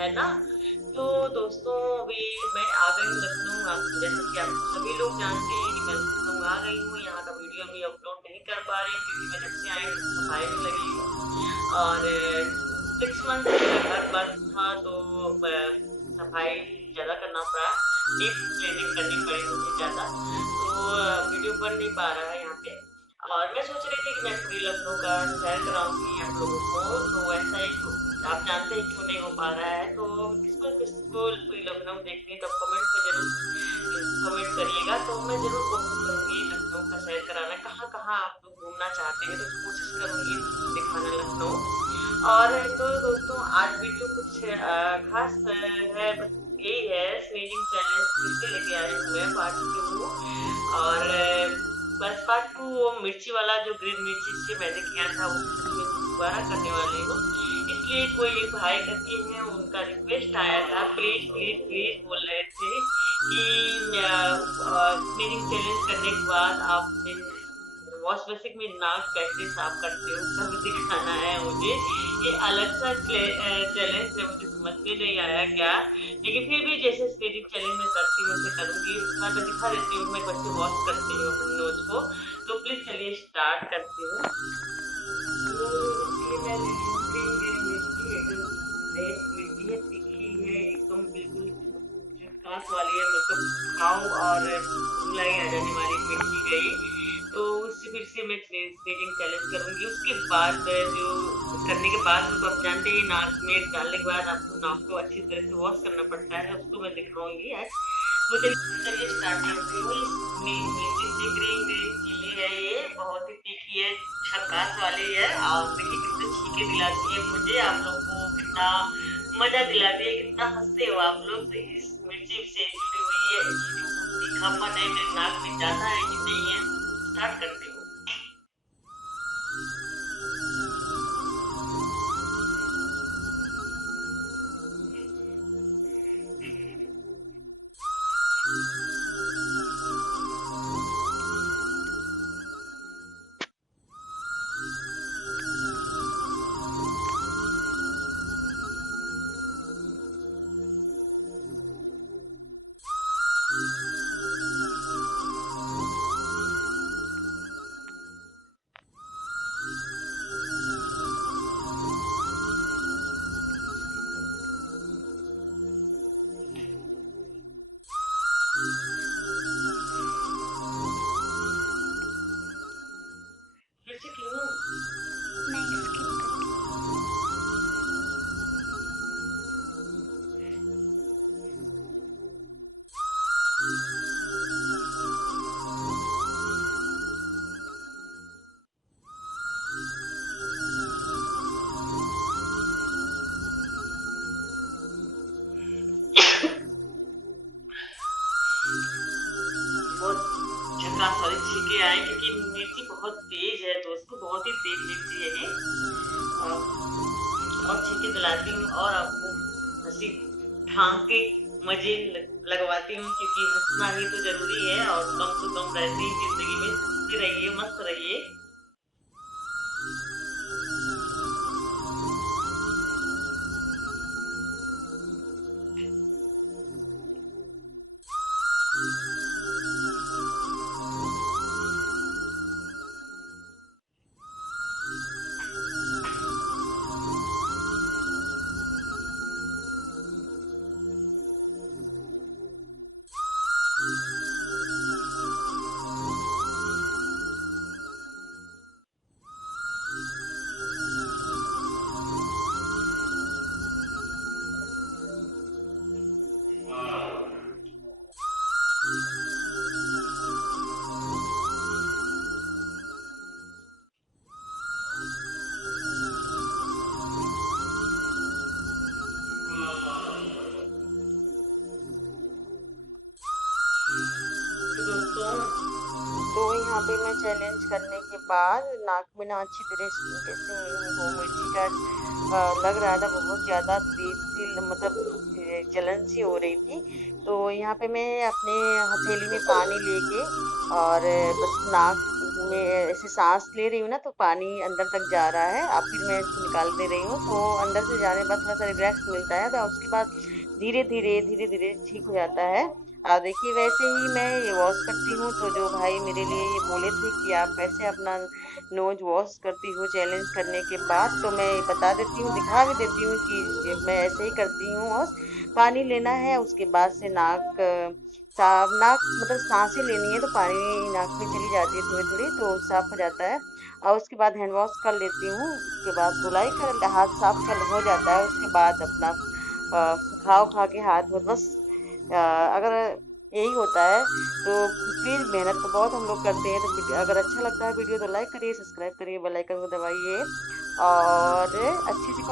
है ना? तो दोस्तों अभी मैं आ गई हूँ लखनऊ। आप जैसे कि आप सभी लोग जानते हैं कि मैं लखनऊ आ गई हूँ। यहाँ का वीडियो अभी अपलोड नहीं कर पा रही हूँ क्योंकि मैं जब से आई हूँ सफाई में लगी हूँ। और 6 मंथ मेरा घर बंद था तो सफाई ज़्यादा करना पड़ा। डीप क्लीनिंग करनी पड़ी मुझे ज़्यादा। तो वीडियो बन नहीं पा रहा है यहाँ पे। और मैं सोच रही थी कि मैं पूरी लखनऊ का सैर कराऊँगी आप लोगों को, तो ऐसा ही आप जानते हैं क्यों नहीं हो पा रहा है। तो किसको पूरी लखनऊ देखनी है तो कमेंट में ज़रूर कमेंट करिएगा। तो मैं ज़रूर कोशिश करूँगी लखनऊ का सैर कराना। कहाँ-कहाँ आप लोग घूमना चाहते हैं तो कोशिश करूँगी दिखाना लखनऊ। और तो दोस्तों आज वीडियो कुछ ख़ास है, बस यही है स्नीजिंग चैलेंज फिर से लेके आई हूँ मैं पार्ट 2। और बस पार्ट 2 वो मिर्ची वाला जो ग्रीन मिर्ची से मैंने किया था उसी में दोबारा करने वाली हूँ। इसलिए कोई भाई करके हैं उनका रिक्वेस्ट आया था, प्लीज़, प्लीज़, प्लीज़ बोल रहे थे कि स्नीजिंग चैलेंज करने के बाद आप वॉश बेसिन में नाक कैसे साफ करते हो उसका भी दिखाना है मुझे। ये अलग सा चैलेंज है, मुझे समझ में नहीं आया क्या। लेकिन फिर भी जैसे स्टेजिंग चैलेंज मैं करती हूँ वैसे करूँगी। उसके बाद मैं दिखा देती हूँ मैं कैसे वॉश करती हूँ अपने नोज़ को। तो प्लीज़ चलिए स्टार्ट करती हूँ। तो इसके लिए मैं ले रही हूँ ग्रीन ग्रीन मिर्ची, एकदम फ्रेश मिर्ची है, तीखी है, एकदम बिल्कुल झक्कास वाली है, मतलब खाओ और रुलाई आ जाने वाली मिर्ची है ये। तो उससे फिर से मैं स्नेजिंग चैलेंज करूँगी। उसके बाद जो करने के बाद तो आप जानते ही नाक में डालने के बाद आपको नाक को अच्छी तरह से वॉश करना पड़ता है, उसको मैं दिखाऊँगी आज। तो चलिए स्टार्ट करती हूँ। इस मिर्ची ग्रीन ग्रीन चिली है ये, बहुत ही तीखी है, झक्कास वाली है और देखिए कितने छींके दिलाती है मुझे, आप लोग को कितना मज़ा दिलाती है, कितना हँसते हो आप लोग। तो इस मिर्ची से जुड़ी हुई है ये जो तीखापन है मेरे नाक में जाता है कि नहीं है, स्टार्ट करती हूँ। फिर से क्यों? नहीं, स्किप कर दो। बहुत झकास वाली छींके आए क्योंकि मिर्ची बहुत तेज है दोस्तों, बहुत ही तेज मिर्ची है ये। और छींके दिलाती हूँ और आपको हंसी ठांके मजे लगवाती हूँ क्योंकि हंसना ही तो जरूरी है और कम तो कम रहती है जिंदगी में। हंसते रहिए, मस्त रहिए। तो दोस्तों तो यहाँ पे मैं चैलेंज करने के बाद नाक में ना अच्छी तरह से कैसे वो मिर्ची का लग रहा था, बहुत ज़्यादा तेज सी मतलब जलन सी हो रही थी। तो यहाँ पे मैं अपने हथेली में पानी लेके और बस मैं ऐसे सांस ले रही हूँ ना तो पानी अंदर तक जा रहा है, अब फिर मैं इसको निकाल दे रही हूँ, तो अंदर से जाने के बाद थोड़ा सा रिलैक्स मिलता है, तो उसके बाद धीरे धीरे ठीक हो जाता है। देखिए वैसे ही मैं ये वॉश करती हूँ, तो जो भाई मेरे लिए ये बोले थे कि आप कैसे अपना नोज वॉश करती हो चैलेंज करने के बाद, तो मैं बता देती हूँ, दिखा भी देती हूँ कि मैं ऐसे ही करती हूँ वॉश। पानी लेना है, उसके बाद से नाक साफ, नाक मतलब सांसें लेनी है तो पानी नाक में चली जाती है थोड़ी थोड़ी, तो साफ हो जाता है। और उसके बाद हैंड वॉश कर लेती हूँ, उसके बाद धुलाई कर हाथ साफ कर हो जाता है, उसके बाद अपना सुखा उखा के हाथ धो बस। अगर यही होता है तो प्लीज, मेहनत तो बहुत हम लोग करते हैं, तो अगर अच्छा लगता है वीडियो तो लाइक करिए, सब्सक्राइब करिए, बेल आइकन को दबाइए और अच्छी सी